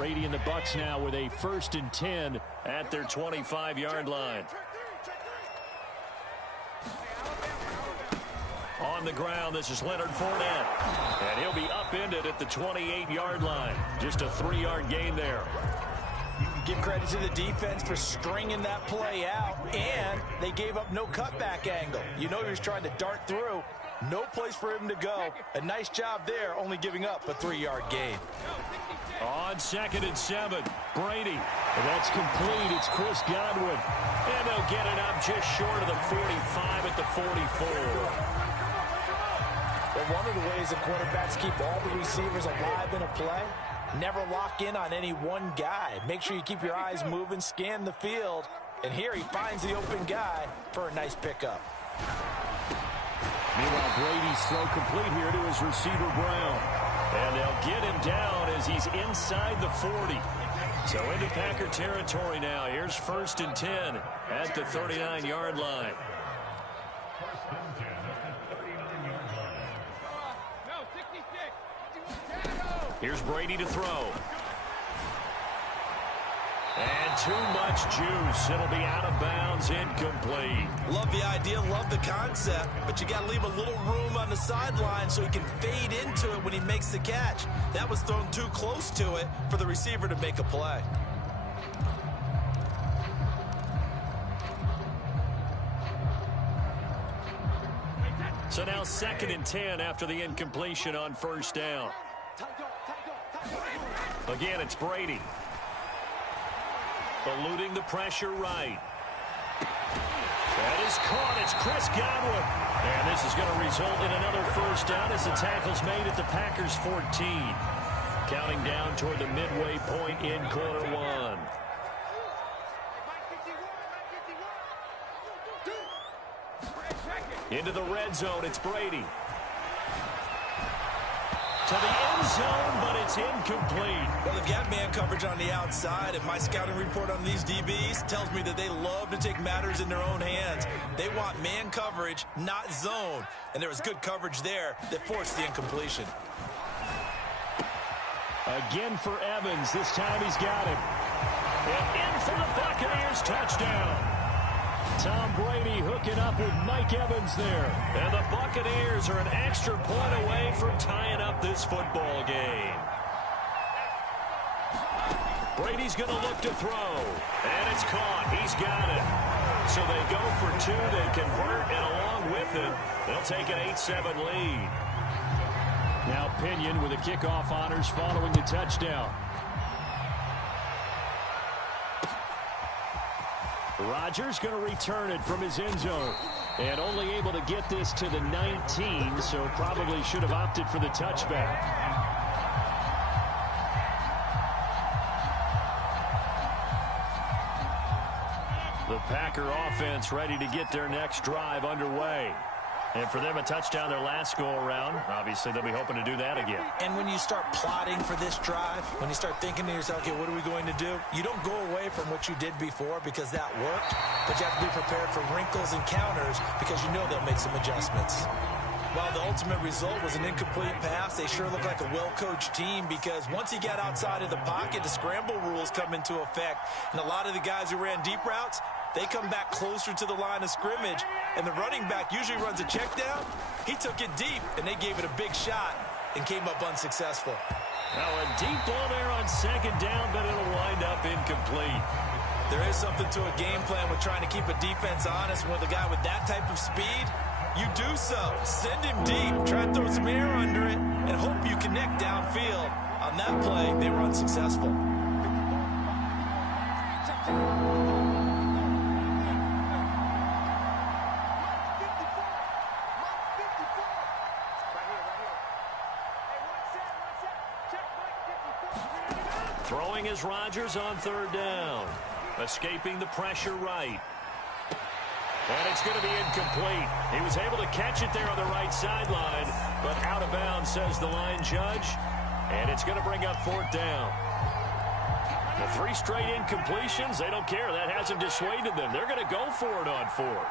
Brady and the Bucs now with a 1st and 10 at their 25-yard line. On the ground, this is Leonard Fournette. And he'll be upended at the 28-yard line. Just a 3-yard gain there. Give credit to the defense for stringing that play out, and they gave up no cutback angle. You know he was trying to dart through. No place for him to go. A nice job there, only giving up a 3-yard gain. On 2nd and 7, Brady. And that's complete. It's Chris Godwin. And they'll get it up just short of the 45 at the 44. Well, one of the ways the quarterbacks keep all the receivers alive in a play, never lock in on any one guy. Make sure you keep your eyes moving, scan the field. And here he finds the open guy for a nice pickup. Meanwhile, Brady's throw complete here to his receiver, Brown. And they'll get him down as he's inside the 40. So into Packer territory now. Here's 1st and 10 at the 39-yard line. Here's Brady to throw. And too much juice. It'll be out of bounds, incomplete. Love the idea, love the concept, but you got to leave a little room on the sideline so he can fade into it when he makes the catch. That was thrown too close to it for the receiver to make a play. So now 2nd and 10 after the incompletion on 1st down. Again, it's Brady. Eluding the pressure right. That is caught. It's Chris Godwin. And this is going to result in another 1st down as the tackle's made at the Packers' 14. Counting down toward the midway point in quarter 1. Into the red zone, it's Brady. To the end zone, but it's incomplete. Well, they've got man coverage on the outside, and my scouting report on these DBs tells me that they love to take matters in their own hands. They want man coverage, not zone. And there was good coverage there that forced the incompletion. Again for Evans. This time he's got him. And in for the Buccaneers touchdown. Tom Brady hooking up with Mike Evans there. And the Buccaneers are an extra point away from tying up this football game. Brady's going to look to throw. And it's caught. He's got it. So they go for 2. They convert, and along with it, they'll take an 8-7 lead. Now Pinion with the kickoff honors following the touchdown. Rodgers going to return it from his end zone. And only able to get this to the 19, so probably should have opted for the touchback. The Packer offense ready to get their next drive underway. And for them, a touchdown their last go-around. Obviously, they'll be hoping to do that again. And when you start plotting for this drive, when you start thinking to yourself, okay, what are we going to do? You don't go away from what you did before because that worked, but you have to be prepared for wrinkles and counters because you know they'll make some adjustments. While the ultimate result was an incomplete pass, they sure look like a well-coached team because once he got outside of the pocket, the scramble rules come into effect. And a lot of the guys who ran deep routes, they come back closer to the line of scrimmage, and the running back usually runs a check down. He took it deep, and they gave it a big shot and came up unsuccessful. Now a deep ball there on 2nd down, but it'll wind up incomplete. There is something to a game plan with trying to keep a defense honest. With a guy with that type of speed, you do so. Send him deep, try to throw some air under it, and hope you connect downfield. On that play, they were unsuccessful. Throwing is Rodgers on 3rd down. Escaping the pressure right. And it's going to be incomplete. He was able to catch it there on the right sideline, but out of bounds, says the line judge. And it's going to bring up 4th down. The 3 straight incompletions, they don't care. That hasn't dissuaded them. They're going to go for it on 4th.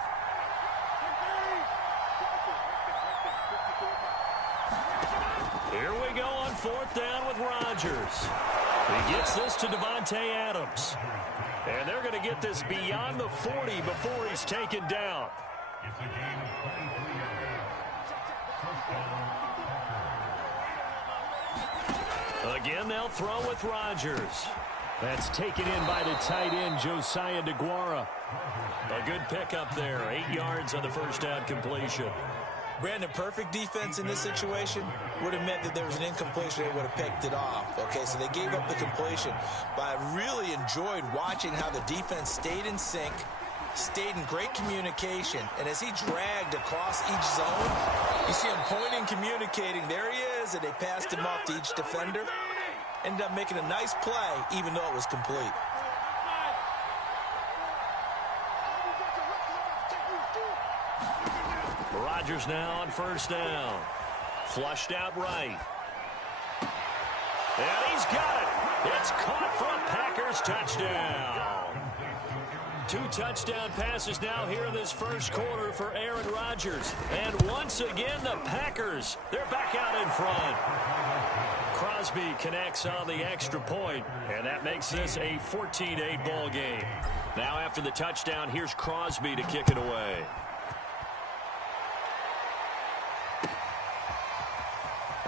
Here we go on 4th down with Rodgers. He gets this to Davante Adams. And they're going to get this beyond the 40 before he's taken down. Again, they'll throw with Rodgers. That's taken in by the tight end, Josiah DeGuara. A good pickup there. 8 yards on the first down completion. Brandon, perfect defense in this situation would have meant that there was an incompletion. They would have picked it off. Okay, so they gave up the completion. But I really enjoyed watching how the defense stayed in sync, stayed in great communication. And as he dragged across each zone, you see him pointing, communicating. There he is, and they passed him off to each defender. Ended up making a nice play, even though it was complete. Rodgers now on first down. Flushed out right. And he's got it. It's caught for a Packers touchdown. 2 touchdown passes now here in this first quarter for Aaron Rodgers. And once again, the Packers, they're back out in front. Crosby connects on the extra point, and that makes this a 14-8 ball game. Now after the touchdown, here's Crosby to kick it away.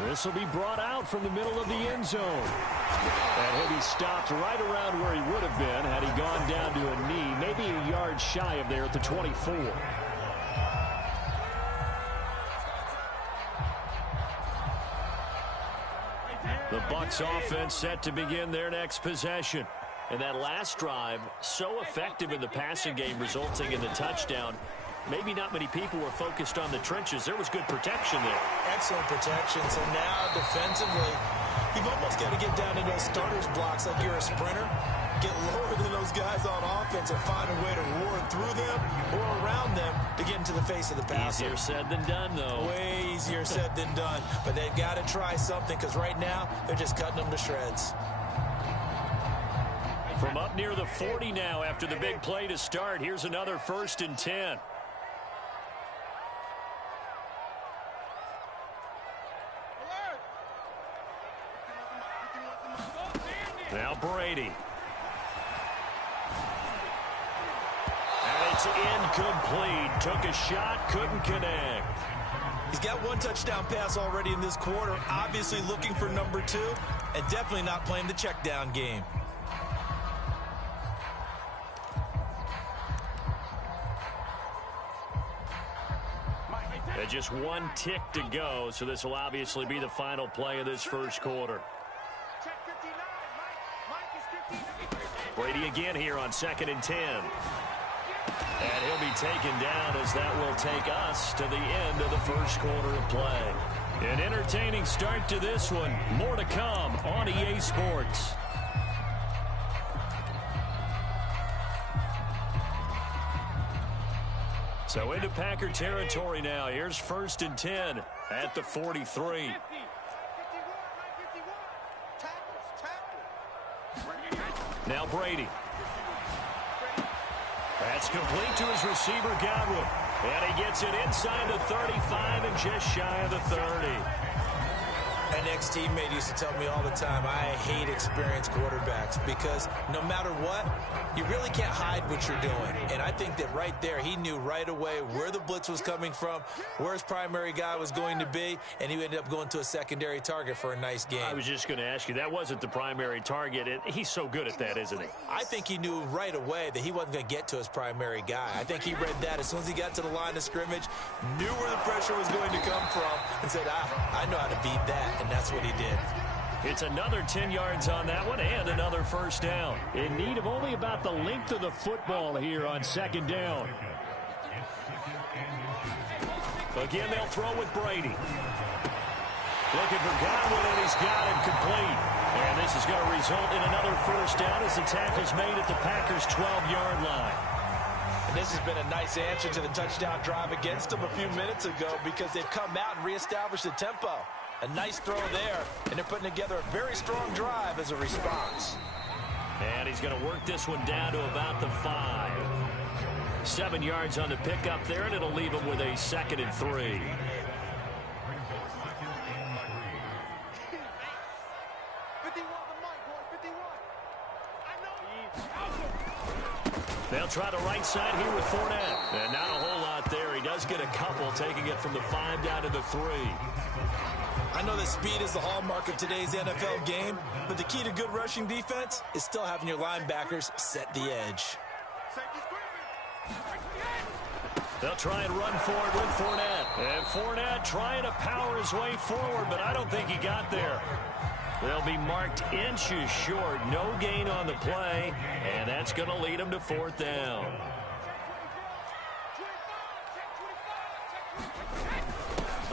This will be brought out from the middle of the end zone. And he'll be stopped right around where he would have been had he gone down to a knee, maybe a yard shy of there at the 24. The Bucs offense set to begin their next possession. And that last drive, so effective in the passing game, resulting in the touchdown. Maybe not many people were focused on the trenches. There was good protection there. Excellent protection. So now defensively, you've almost got to get down to those starters blocks like you're a sprinter. Get lower than those guys on offense and find a way to roar through them or around them to get into the face of the passer. Easier said than done, though. Way easier said than done. But they've got to try something because right now they're just cutting them to shreds. From up near the 40 now after the big play to start, here's another 1st and 10. Now Brady. And it's incomplete. Took a shot, couldn't connect. He's got 1 touchdown pass already in this quarter. Obviously looking for number 2 and definitely not playing the check down game. And just 1 tick to go, so this will obviously be the final play of this first quarter. Brady again here on 2nd and 10. And he'll be taken down as that will take us to the end of the first quarter of play. An entertaining start to this one. More to come on EA Sports. So into Packer territory now. Here's 1st and 10 at the 43. Now Brady. That's complete to his receiver, Godwin. And he gets it inside the 35 and just shy of the 30. An ex-teammate used to tell me all the time, I hate experienced quarterbacks because no matter what, you really can't hide what you're doing. And I think that right there, he knew right away where the blitz was coming from, where his primary guy was going to be, and he ended up going to a secondary target for a nice game. I was just going to ask you, that wasn't the primary target. He's so good at that, isn't he? I think he knew right away that he wasn't going to get to his primary guy. I think he read that as soon as he got to the line of scrimmage, knew where the pressure was going to come from, and said, I know how to beat that. And that's what he did. It's another 10 yards on that one and another first down. In need of only about the length of the football here on 2nd down. Again, they'll throw with Brady. Looking for Godwin, and he's got it complete. And this is going to result in another first down as the tackle's made at the Packers' 12-yard line. And this has been a nice answer to the touchdown drive against them a few minutes ago because they've come out and reestablished the tempo. A nice throw there, and they're putting together a very strong drive as a response. And he's going to work this one down to about the 5. 7 yards on the pickup there, and it'll leave him with a 2nd and 3. They'll try the right side here with Fournette. And not a whole lot there. He does get a couple, taking it from the 5 down to the 3. I know that speed is the hallmark of today's NFL game, but the key to good rushing defense is still having your linebackers set the edge. They'll try and run forward with Fournette. And Fournette trying to power his way forward, but I don't think he got there. They'll be marked inches short. No gain on the play, and that's going to lead him to 4th down.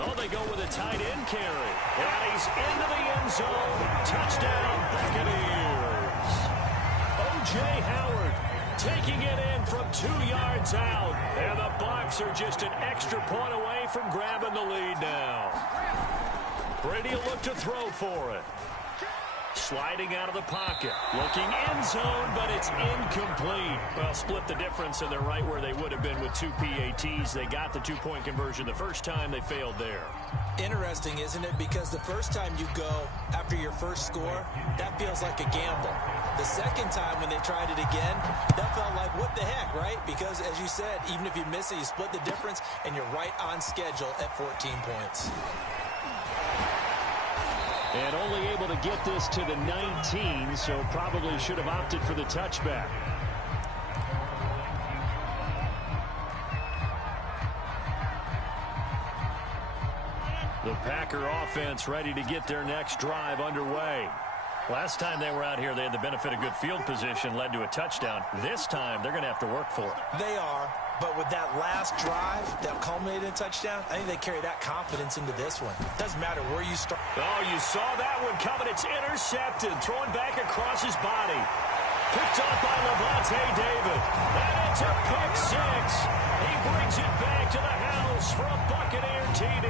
Oh, they go with a tight end carry. And he's into the end zone. Touchdown, Buccaneers. O.J. Howard taking it in from 2 yards out. And the Bucs are just an extra point away from grabbing the lead now. Brady will look to throw for it. Sliding out of the pocket. Looking end zone, but it's incomplete. Well, split the difference, and they're right where they would have been with 2 PATs. They got the 2-point conversion the first time. They failed there. Interesting, isn't it? Because the first time you go after your first score, that feels like a gamble. The second time when they tried it again, that felt like, what the heck, right? Because, as you said, even if you miss it, you split the difference, and you're right on schedule at 14 points. And only able to get this to the 19, so probably should have opted for the touchback. The Packer offense ready to get their next drive underway. Last time they were out here, they had the benefit of good field position, led to a touchdown. This time, they're going to have to work for it. They are, but with that last drive that culminated in a touchdown, I think they carry that confidence into this one. Doesn't matter where you start. Oh, you saw that one coming. It's intercepted, throwing back across his body. Picked off by Levante David. And it's a pick 6. He brings it back to the house for a Buccaneer TD.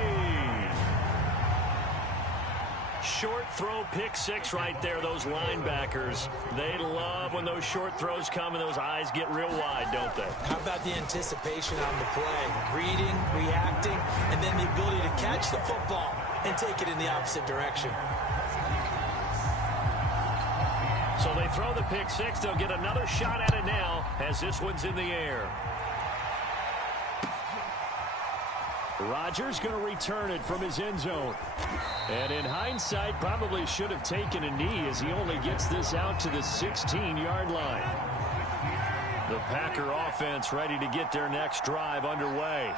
Short throw, pick 6 right there. Those linebackers, they love when those short throws come and those eyes get real wide, don't they? How about the anticipation on the play? Reading, reacting, and then the ability to catch the football and take it in the opposite direction. So they throw the pick 6. They'll get another shot at it now as this one's in the air. Rodgers going to return it from his end zone. And in hindsight, probably should have taken a knee as he only gets this out to the 16-yard line. The Packer offense ready to get their next drive underway.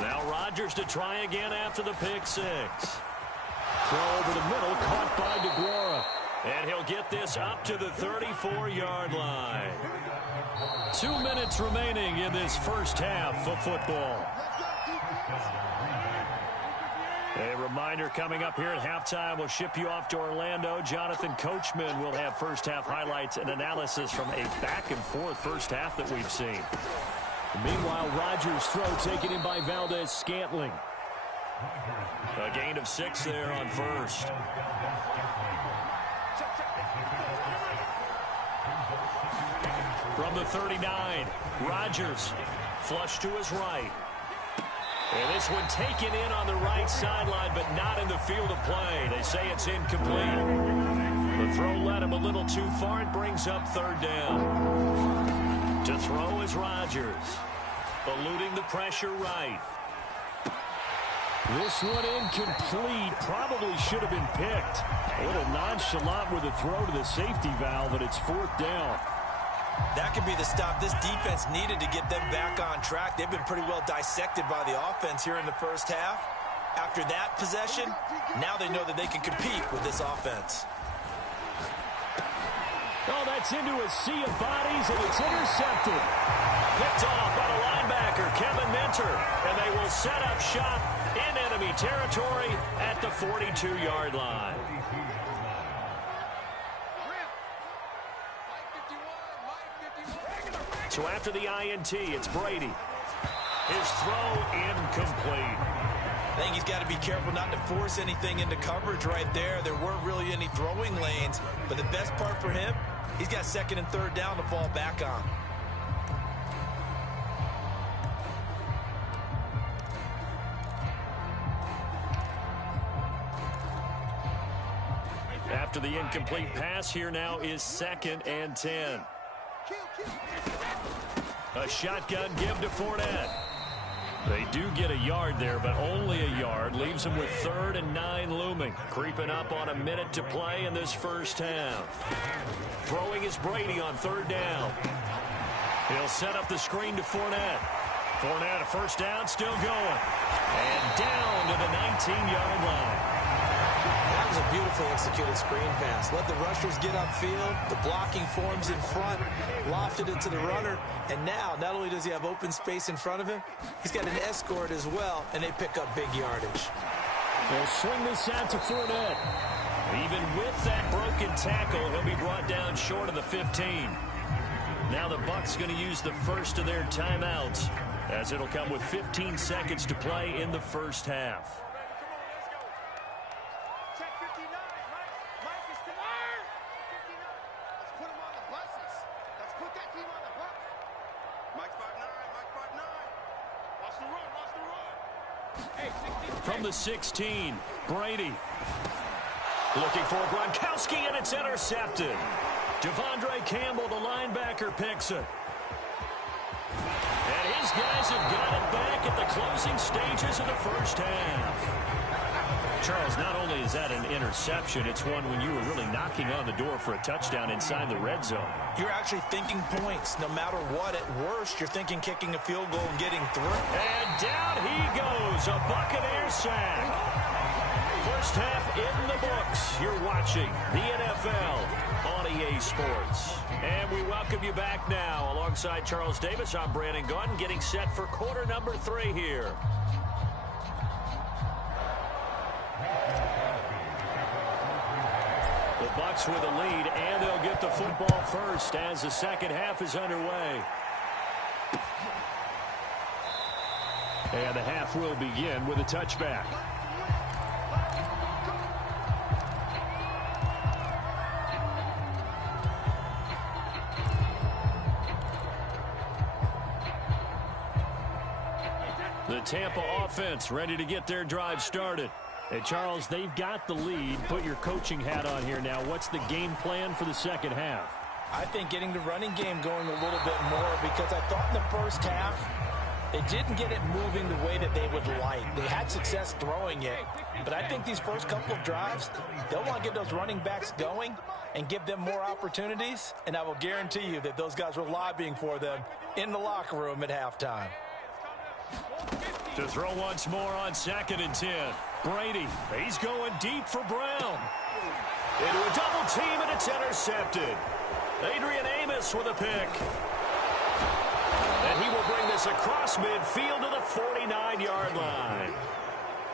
Now Rodgers to try again after the pick 6. Throw over the middle, caught by DeGuara. And he'll get this up to the 34-yard line. 2 minutes remaining in this first half of football. A reminder coming up here at halftime. We'll ship you off to Orlando. Jonathan Coachman will have first half highlights and analysis from a back-and-forth first half that we've seen. Meanwhile, Rodgers' throw taken in by Valdez-Scantling. A gain of 6 there on first. From the 39, Rodgers flush to his right. And this one taken in on the right sideline, but not in the field of play. They say it's incomplete. The throw led him a little too far. It brings up 3rd down. To throw is Rodgers. Eluding the pressure right. This one incomplete. Probably should have been picked. A little nonchalant with a throw to the safety valve, and it's 4th down. That could be the stop this defense needed to get them back on track. They've been pretty well dissected by the offense here in the first half. After that possession, now they know that they can compete with this offense. Oh, that's into a sea of bodies, and it's intercepted. Picked off by the linebacker, Kevin Minter. And they will set up shop in enemy territory at the 42-yard line. So after the INT, it's Brady. His throw incomplete. I think he's got to be careful not to force anything into coverage right there. There weren't really any throwing lanes. But the best part for him, he's got 2nd and 3rd down to fall back on. After the incomplete pass, here now is 2nd and 10. A shotgun give to Fournette. They do get a yard there, but only a yard. Leaves them with 3rd and 9 looming. Creeping up on a minute to play in this first half. Throwing is Brady on 3rd down. He'll set up the screen to Fournette. Fournette, a first down, still going. And down to the 19-yard line. That was a beautifully executed screen pass. Let the rushers get upfield. The blocking forms in front. Lofted it to the runner. And now, not only does he have open space in front of him, he's got an escort as well, and they pick up big yardage. They'll swing this out to Fournette. Even with that broken tackle, he'll be brought down short of the 15. Now the Bucs going to use the first of their timeouts, as it'll come with 15 seconds to play in the first half. From the 16, Brady. Looking for Gronkowski, and it's intercepted. Devondre Campbell, the linebacker, picks it. And his guys have got it back at the closing stages of the first half. Charles, not only is that an interception, it's one when you were really knocking on the door for a touchdown inside the red zone. You're actually thinking points. No matter what, at worst, you're thinking kicking a field goal and getting through. And down he goes, a Buccaneer sack. First half in the books. You're watching the NFL on EA Sports. And we welcome you back now. Alongside Charles Davis, I'm Brandon Gunn, getting set for quarter number 3 here. The Bucs with a lead, and they'll get the football first as the second half is underway. And the half will begin with a touchback. The Tampa offense ready to get their drive started. And Charles, they've got the lead. Put your coaching hat on here now. What's the game plan for the second half? I think getting the running game going a little bit more, because I thought in the first half they didn't get it moving the way that they would like. They had success throwing it, but I think these first couple of drives, they'll want to get those running backs going and give them more opportunities, and I will guarantee you that those guys were lobbying for them in the locker room at halftime. To throw once more on 2nd and 10. Brady, he's going deep for Brown. Into a double team, and it's intercepted. Adrian Amos with a pick. And he will bring this across midfield to the 49-yard line.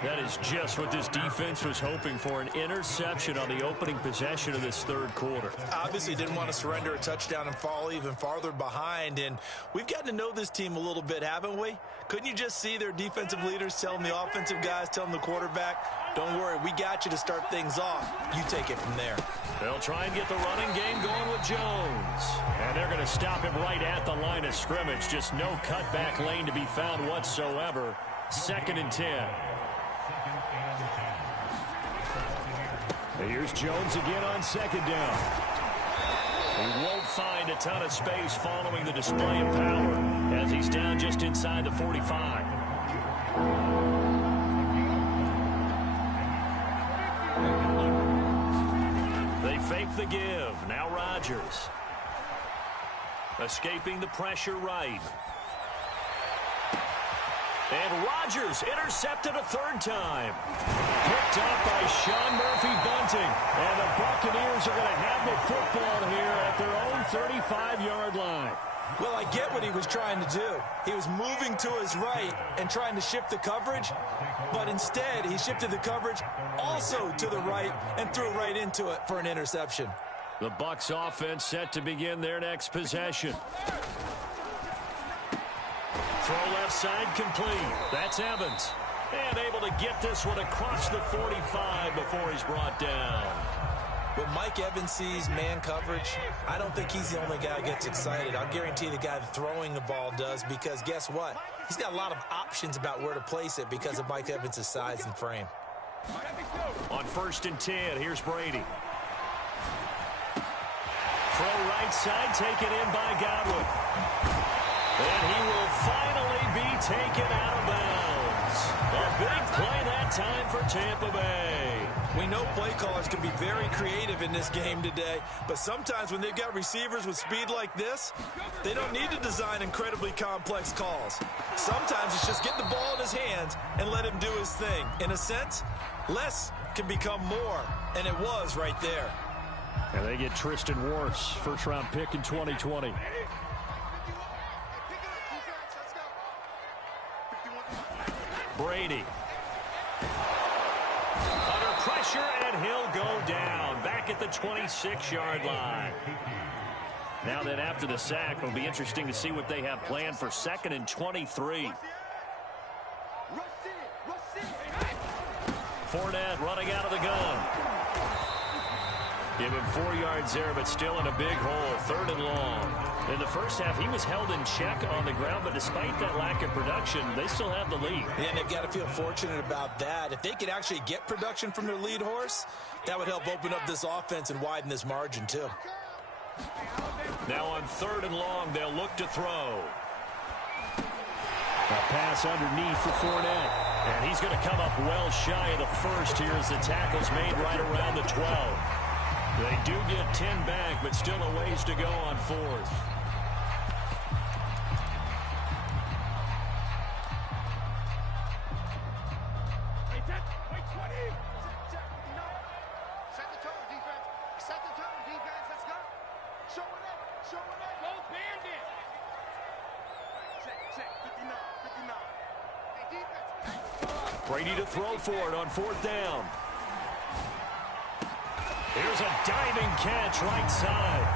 That is just what this defense was hoping for, an interception on the opening possession of this third quarter. Obviously didn't want to surrender a touchdown and fall even farther behind, and we've gotten to know this team a little bit, haven't we? Couldn't you just see their defensive leaders telling the offensive guys, telling the quarterback, don't worry, we got you to start things off. You take it from there. They'll try and get the running game going with Jones. And they're going to stop him right at the line of scrimmage. Just no cutback lane to be found whatsoever. 2nd and 10. Here's Jones again on 2nd down. He won't find a ton of space following the display of power as he's down just inside the 45. They fake the give. Now Rodgers. Escaping the pressure right. And Rodgers intercepted a 3rd time. Picked up by Sean Murphy-Bunting. And the Buccaneers are going to have the football here at their own 35-yard line. Well, I get what he was trying to do. He was moving to his right and trying to shift the coverage, but instead he shifted the coverage also to the right and threw right into it for an interception. The Bucs offense set to begin their next possession. Throw left side complete. That's Evans. And able to get this one across the 45 before he's brought down. When Mike Evans sees man coverage, I don't think he's the only guy who gets excited. I'll guarantee the guy throwing the ball does, because guess what? He's got a lot of options about where to place it because of Mike Evans' size and frame. On 1st and 10, here's Brady. throw right side, taken in by Godwin. And he will finally be taken out of bounds. A big play that time for Tampa Bay. We know play callers can be very creative in this game today, but sometimes when they've got receivers with speed like this, they don't need to design incredibly complex calls. Sometimes it's just get the ball in his hands and let him do his thing. In a sense, less can become more, and it was right there. And they get Tristan Wirfs, first-round pick in 2020. Brady. Under pressure, and he'll go down. Back at the 26-yard line. Now then, after the sack, it'll be interesting to see what they have planned for 2nd and 23. Fournette running out of the gun. Give him 4 yards there, but still in a big hole. 3rd and long. In the first half, he was held in check on the ground, but despite that lack of production, they still have the lead. And they've got to feel fortunate about that. If they could actually get production from their lead horse, that would help open up this offense and widen this margin, too. Now on 3rd and long, they'll look to throw. A pass underneath for Fournette. And he's going to come up well shy of the first here as the tackle's made right around the 12. They do get 10 back, but still a ways to go on 4th. Set the tone, defense. Set the tone, defense. Let's go. Show it up. Show it up. Go Bandit. Check. 59. Hey, defense. Brady to throw for it on 4th down. Here's a diving catch right side.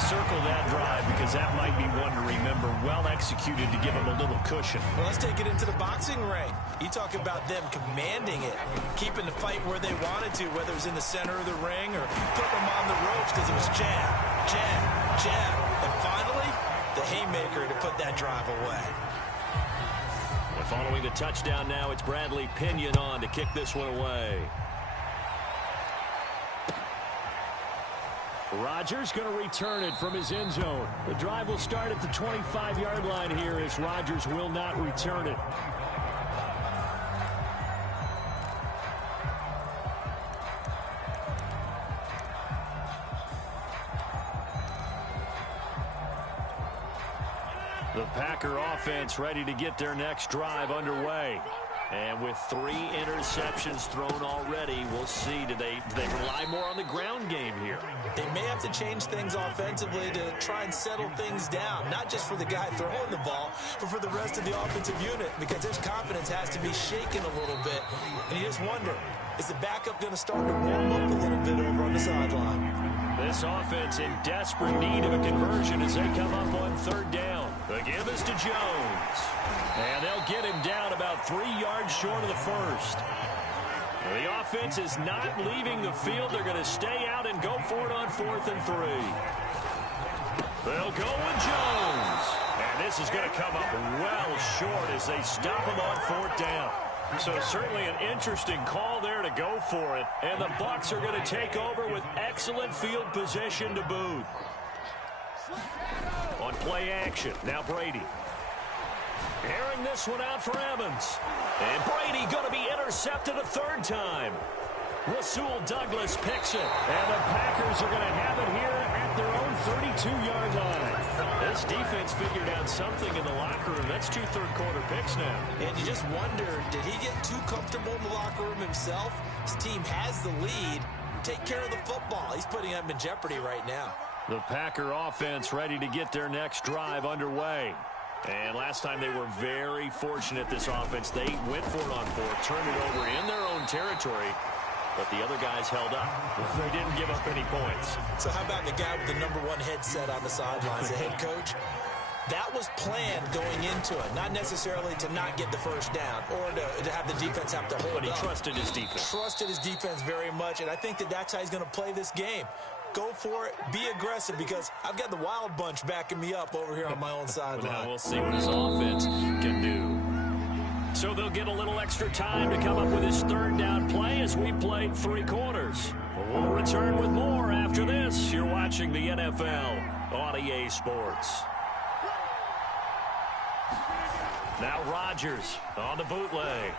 Circle that drive because that might be one to remember. Well executed to give him a little cushion. Well, let's take it into the boxing ring. You talk about them commanding it, keeping the fight where they wanted to, whether it was in the center of the ring or putting them on the ropes because it was jab, jab, jab. And finally, the haymaker to put that drive away. And following the touchdown now, it's Bradley Pinion on to kick this one away. Rodgers going to return it from his end zone. The drive will start at the 25-yard line here as Rodgers will not return it. The Packer offense ready to get their next drive underway. And with 3 interceptions thrown already, we'll see. Do they rely more on the ground game here? They may have to change things offensively to try and settle things down, not just for the guy throwing the ball, but for the rest of the offensive unit, because his confidence has to be shaken a little bit. And you just wonder, is the backup going to start to warm up a little bit over on the sideline? This offense in desperate need of a conversion as they come up on 3rd down. The give is to Jones. And they'll get him down about 3 yards short of the first. The offense is not leaving the field. They're going to stay out and go for it on 4th and 3. They'll go with Jones. And this is going to come up well short as they stop him on 4th down. So certainly an interesting call there to go for it. And the Bucs are going to take over with excellent field position to boot. On play action, now Brady. Airing this one out for Evans. And Brady going to be intercepted a 3rd time. Rasul Douglas picks it. And the Packers are going to have it here at their own 32-yard line. This defense figured out something in the locker room. That's 2 third-quarter picks now. And you just wonder, did he get too comfortable in the locker room himself? His team has the lead. Take care of the football. He's putting them in jeopardy right now. The Packer offense ready to get their next drive underway. And last time they were very fortunate, this offense. They went for it on 4th, turned it over in their own territory, but the other guys held up. They didn't give up any points. So how about the guy with the #1 headset on the sidelines, the head coach? That was planned going into it, not necessarily to not get the first down or to have the defense have to hold But he up. trusted his defense. Trusted his defense very much, and I think that's how he's going to play this game. Go for it, be aggressive, because I've got the wild bunch backing me up over here on my own sideline. Now we'll see what his offense can do. So they'll get a little extra time to come up with his 3rd down play as we played 3 quarters. We'll return with more after this. You're watching the NFL on EA Sports. Now Rodgers on the bootleg.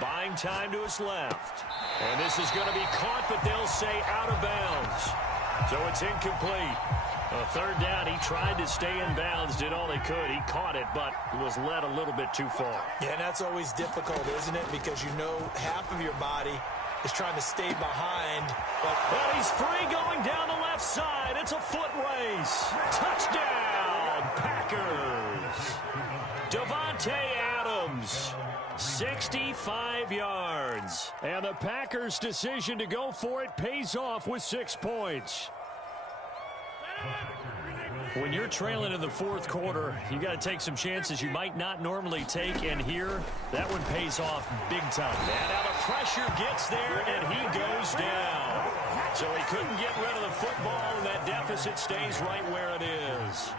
Buying time to his left. And this is going to be caught, but they'll say out of bounds. So it's incomplete. A third down, he tried to stay in bounds, did all he could. He caught it, but was led a little bit too far. Yeah, and that's always difficult, isn't it? Because you know half of your body is trying to stay behind. But he's free going down the left side. It's a foot race. Touchdown, Packers. Davante Adams. 65 yards. And the Packers' decision to go for it pays off with 6 points. When you're trailing in the fourth quarter, you got to take some chances you might not normally take, and here, that one pays off big time. And now the pressure gets there, and he goes down. So he couldn't get rid of the football, and that deficit stays right where it is.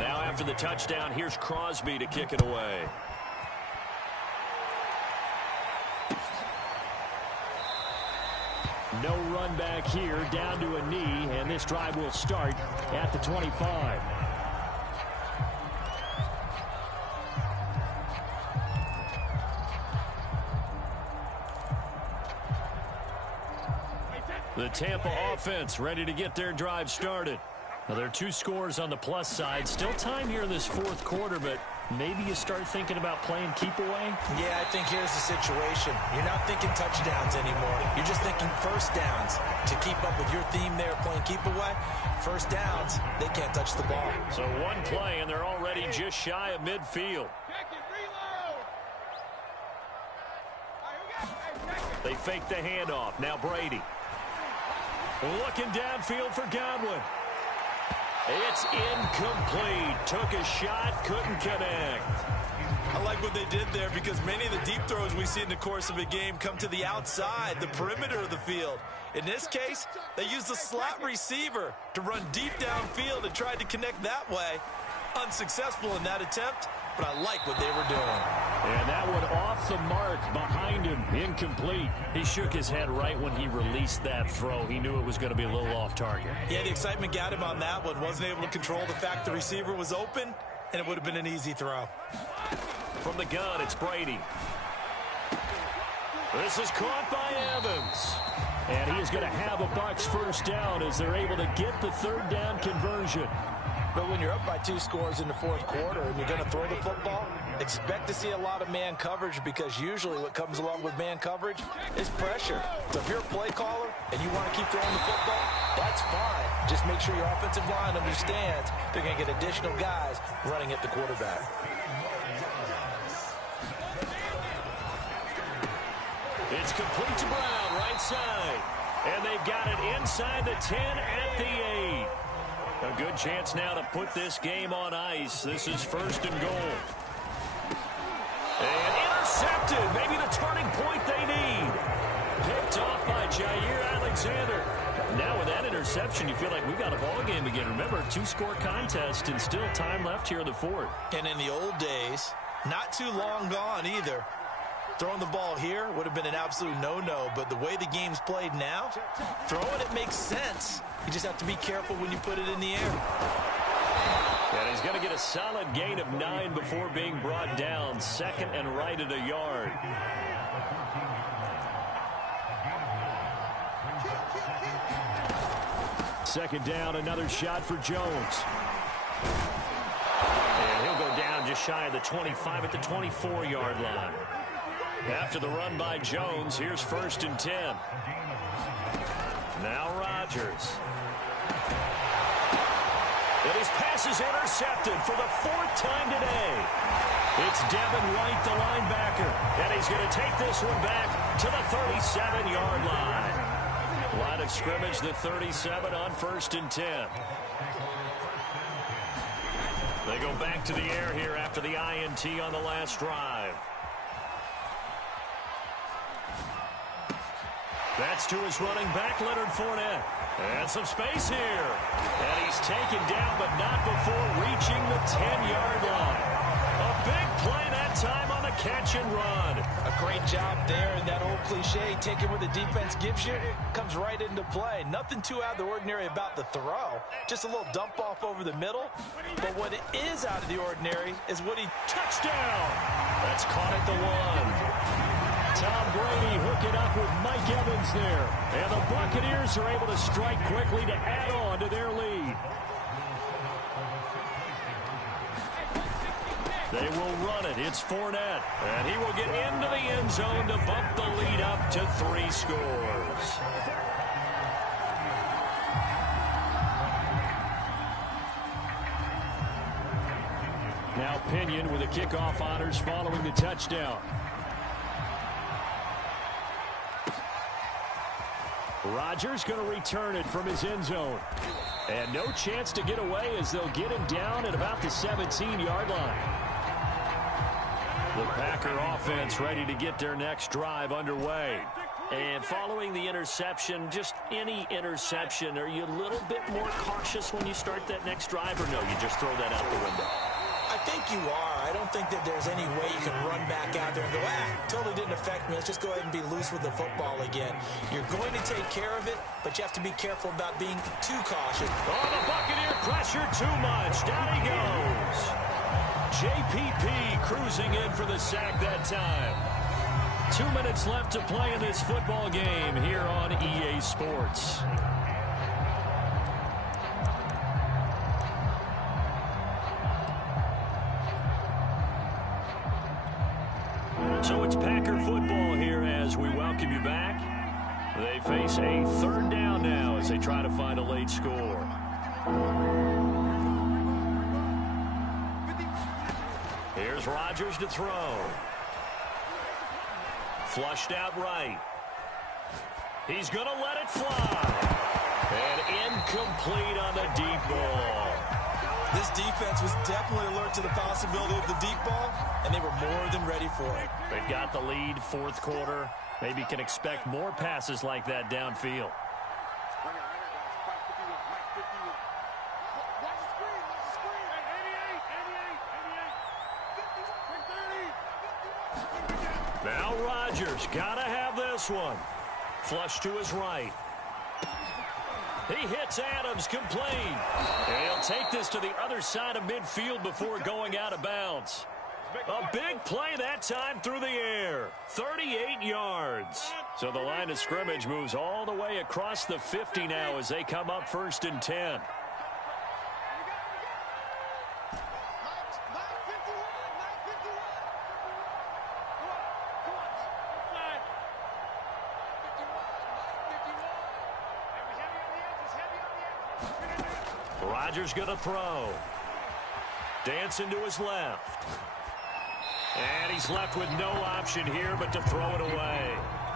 Now after the touchdown, here's Crosby to kick it away. No run back here, down to a knee, and this drive will start at the 25. The Tampa offense ready to get their drive started. Now, there are 2 scores on the plus side. Still time here in this fourth quarter, but maybe you start thinking about playing keep away? Yeah, I think here's the situation. You're not thinking touchdowns anymore. You're just thinking first downs. To keep up with your theme there, playing keep away, first downs, they can't touch the ball. So one play, and they're already just shy of midfield. They fake the handoff. Now Brady. Looking downfield for Godwin. It's incomplete. Took a shot, couldn't connect. I like what they did there because many of the deep throws we see in the course of a game come to the outside, the perimeter of the field. In this case, they used a slot receiver to run deep downfield and tried to connect that way. Unsuccessful in that attempt, but I like what they were doing. And that one off the mark behind him, incomplete. He shook his head right when he released that throw. He knew it was going to be a little off target. Yeah, the excitement got him on that one. Wasn't able to control the fact the receiver was open, and it would have been an easy throw. From the gun, it's Brady. This is caught by Evans. And he is going to have a Bucs first down as they're able to get the third down conversion. But when you're up by 2 scores in the fourth quarter and you're going to throw the football, expect to see a lot of man coverage because usually what comes along with man coverage is pressure. So if you're a play caller and you want to keep throwing the football, that's fine. Just make sure your offensive line understands they're going to get additional guys running at the quarterback. It's complete to Brown, right side. And they've got it inside the 10 at the 8. A good chance now to put this game on ice. This is first and goal. And intercepted. Maybe the turning point they need. Picked off by Jair Alexander. Now with that interception, you feel like we got a ball game again. Remember, 2-score contest and still time left here in the fourth. And in the old days, not too long gone either, throwing the ball here would have been an absolute no-no, but the way the game's played now, throwing it makes sense. You just have to be careful when you put it in the air. And he's going to get a solid gain of 9 before being brought down. Second and right at a yard. Second down, another shot for Jones. And he'll go down just shy of the 25 at the 24-yard line. After the run by Jones, here's first and 10. Now Rodgers. And his pass is intercepted for the 4th time today. It's Devin White, the linebacker. And he's going to take this one back to the 37-yard line. Line of scrimmage, the 37 on first and 10. They go back to the air here after the INT on the last drive. That's to his running back, Leonard Fournette. And some space here. And he's taken down, but not before reaching the 10-yard line. A big play that time on the catch and run. A great job there, and that old cliche, taking what the defense gives you, comes right into play. Nothing too out of the ordinary about the throw. Just a little dump off over the middle. But what is out of the ordinary is what he... Touchdown! That's caught at the 1. Tom Brady hooking up with Mike Evans there. And the Buccaneers are able to strike quickly to add on to their lead. They will run it. It's Fournette. And he will get into the end zone to bump the lead up to 3 scores. Now Pinion with the kickoff honors following the touchdown. Rodgers going to return it from his end zone. And no chance to get away as they'll get him down at about the 17-yard line. The Packer offense ready to get their next drive underway. And following the interception, just any interception, are you a little bit more cautious when you start that next drive, or no, you just throw that out the window? I think you are. I don't think that there's any way you can run back out there and go, totally didn't affect me. Let's just go ahead and be loose with the football again. You're going to take care of it, but you have to be careful about being too cautious. Oh, the Buccaneer pressure too much. Down he goes. JPP cruising in for the sack that time. 2 minutes left to play in this football game here on EA Sports. So it's Packer football here as we welcome you back. They face a third down now as they try to find a late score. Here's Rodgers to throw. Flushed out right. He's going to let it fly. And incomplete on the deep ball. This defense was definitely alert to the possibility of the deep ball, and they were more than ready for it. They've got the lead, fourth quarter. Maybe can expect more passes like that downfield. Now Rodgers got to have this one. Flush to his right. He hits Adams complete. And he'll take this to the other side of midfield before going out of bounds. A big play that time through the air. 38 yards. So the line of scrimmage moves all the way across the 50 now as they come up 1st and 10. Rodgers going to throw. Dancing to his left. And he's left with no option here but to throw it away.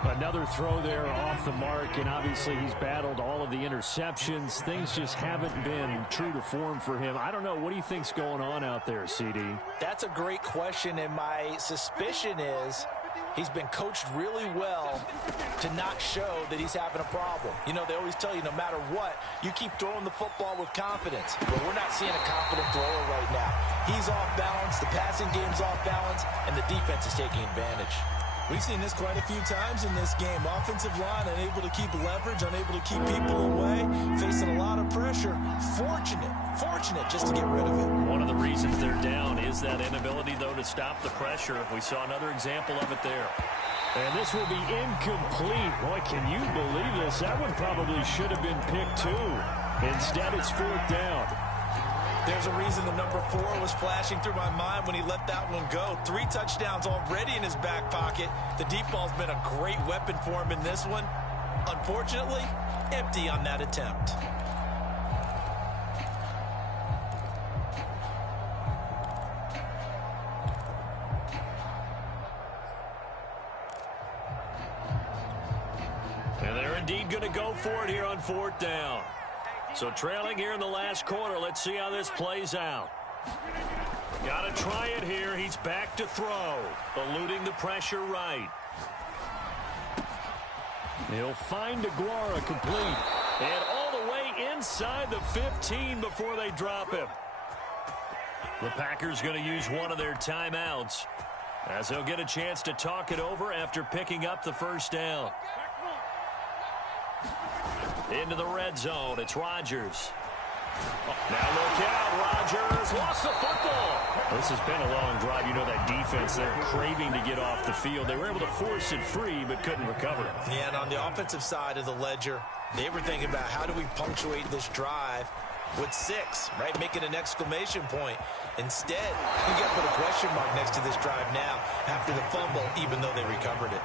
Another throw there off the mark, and obviously he's battled all of the interceptions. Things just haven't been true to form for him. I don't know. What do you think's going on out there, CD? That's a great question, and my suspicion is he's been coached really well to not show that he's having a problem. You know, they always tell you no matter what, you keep throwing the football with confidence. But we're not seeing a confident thrower right now. He's off balance, the passing game's off balance, and the defense is taking advantage. We've seen this quite a few times in this game. Offensive line unable to keep leverage, unable to keep people away, facing a lot of pressure. Fortunate just to get rid of it. One of the reasons they're down is that inability, though, to stop the pressure. We saw another example of it there. And this will be incomplete. Boy, can you believe this? That one probably should have been picked too. Instead, it's 4th down. There's a reason the number 4 was flashing through my mind when he let that one go. 3 touchdowns already in his back pocket. The deep ball's been a great weapon for him in this one. Unfortunately, empty on that attempt. And they're indeed going to go for it here on 4th down. So trailing here in the last quarter. Let's see how this plays out. Got to try it here. He's back to throw. Eluding the pressure right. He'll find DeGuara complete. And all the way inside the 15 before they drop him. The Packers going to use one of their timeouts as they'll get a chance to talk it over after picking up the first down. Into the red zone, it's Rodgers. Now look out, Rodgers lost the football. This has been a long drive. You know that defense, they're craving to get off the field. They were able to force it free but couldn't recover it. Yeah, and on the offensive side of the ledger, they were thinking about how do we punctuate this drive with 6, right? Making an exclamation point. Instead, you got to put a question mark next to this drive now after the fumble, even though they recovered it.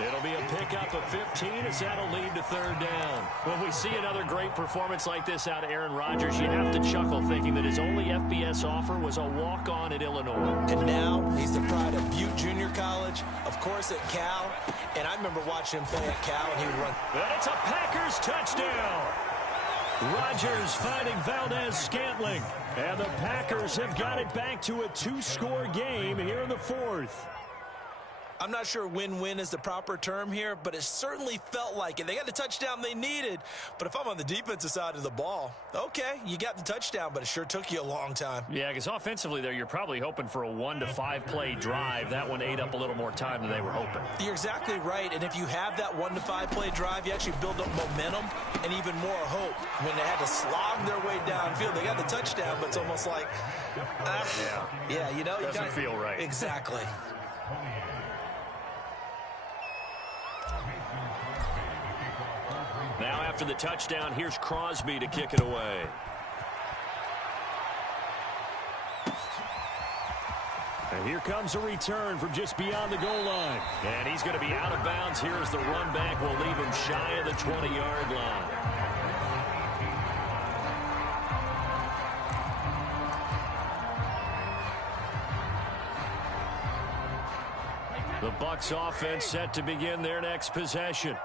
It'll be a pickup of 15 as that'll lead to third down. When we see another great performance like this out of Aaron Rodgers, you have to chuckle thinking that his only FBS offer was a walk-on at Illinois. And now he's the pride of Butte Junior College, of course at Cal. And I remember watching him play at Cal, and he would run. And it's a Packers touchdown. Rodgers finding Valdez-Scantling. And the Packers have got it back to a 2-score game here in the fourth. I'm not sure win-win is the proper term here, but it certainly felt like it. They got the touchdown they needed, but if I'm on the defensive side of the ball, okay, you got the touchdown, but it sure took you a long time. Yeah, because offensively there, you're probably hoping for a 1 to 5 play drive. That one ate up a little more time than they were hoping. You're exactly right, and if you have that 1 to 5 play drive, you actually build up momentum and even more hope. When they had to slog their way downfield, they got the touchdown, but it's almost like, yeah, you know, doesn't feel right. Exactly. Now after the touchdown, here's Crosby to kick it away. And here comes a return from just beyond the goal line. And he's going to be out of bounds here as the run back will leave him shy of the 20-yard line. The Bucs offense set to begin their next possession.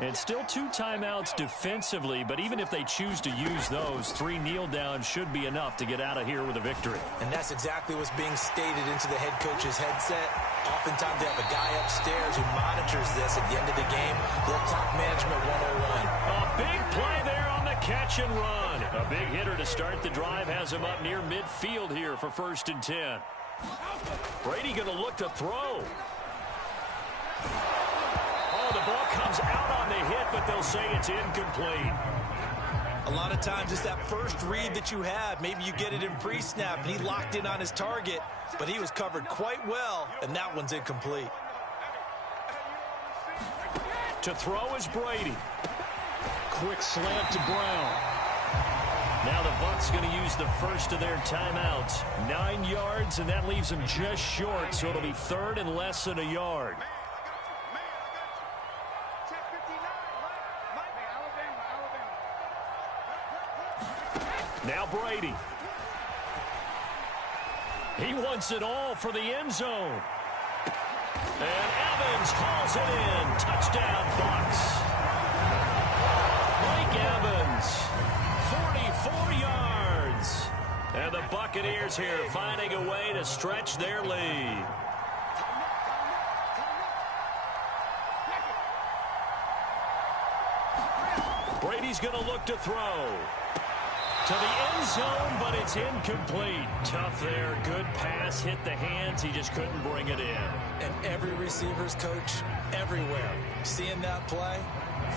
And still 2 timeouts defensively, but even if they choose to use those, 3 kneel downs should be enough to get out of here with a victory. And that's exactly what's being stated into the head coach's headset. Oftentimes they have a guy upstairs who monitors this at the end of the game. Little clock management 101. A big play there on the catch and run. A big hitter to start the drive has him up near midfield here for 1st and 10. Brady going to look to throw. Oh, the ball comes out on the hit, but they'll say it's incomplete. A lot of times it's that first read that you have. Maybe you get it in pre-snap, and he locked in on his target, but he was covered quite well, and that one's incomplete. To throw is Brady. Quick slant to Brown. Now the Bucs going to use the first of their timeouts. 9 yards, and that leaves them just short, so it'll be 3rd and less than a yard. Now Brady. He wants it all for the end zone. And Evans hauls it in. Touchdown, Bucs. Mike Evans, 44 yards. And the Buccaneers here finding a way to stretch their lead. Brady's going to look to throw. To the end zone, but it's incomplete. Tough there. Good pass. Hit the hands. He just couldn't bring it in. And every receiver's coach everywhere. Seeing that play,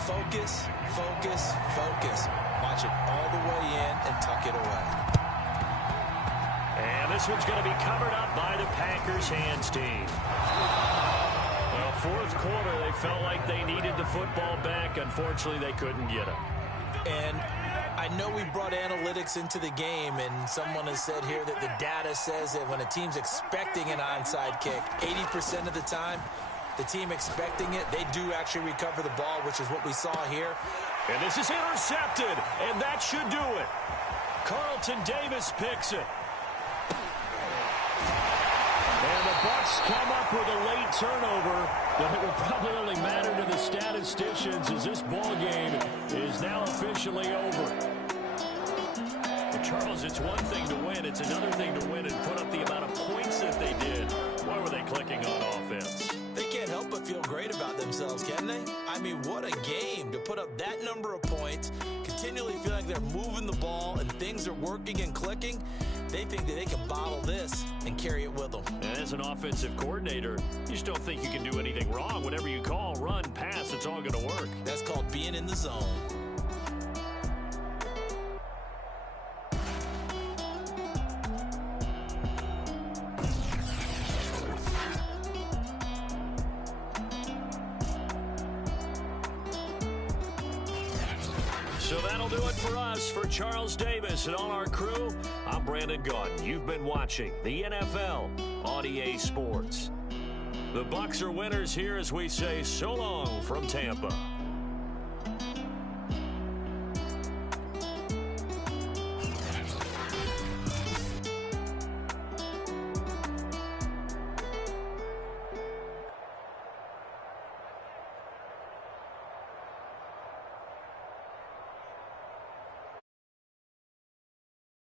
focus, focus, focus. Watch it all the way in and tuck it away. And this one's going to be covered up by the Packers hands team. Well, 4th quarter, they felt like they needed the football back. Unfortunately, they couldn't get it. And I know we brought analytics into the game, and someone has said here that the data says that when a team's expecting an onside kick, 80% of the time, the team expecting it, they do actually recover the ball, which is what we saw here. And this is intercepted, and that should do it. Carlton Davis picks it. And the Bucs come up with a late turnover, but it will probably only matter to the statisticians as this ball game is now officially over. But Charles, it's one thing to win. It's another thing to win and put up the amount of points that they did. Why were they clicking on offense? They can't help but feel great about themselves, can they? I mean, what a game to put up that number of points, continually feel like they're moving the ball and things are working and clicking, they think that they can bottle this and carry it with them. And as an offensive coordinator, you just don't think you can do anything wrong. Whatever you call, run, pass, it's all going to work. That's called being in the zone. So that'll do it for us. For Charles Davis and all our crew, I'm Brandon Gaudin. You've been watching the NFL on EA Sports. The Bucs are winners here as we say so long from Tampa.